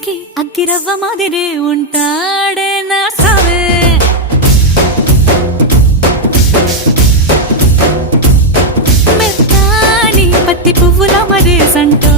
ఇంటికి అగ్గిరవ్వ మాదిరే ఉంటాడే నా సావే. మెత్తాని పత్తి పువ్వుల మరే సంటో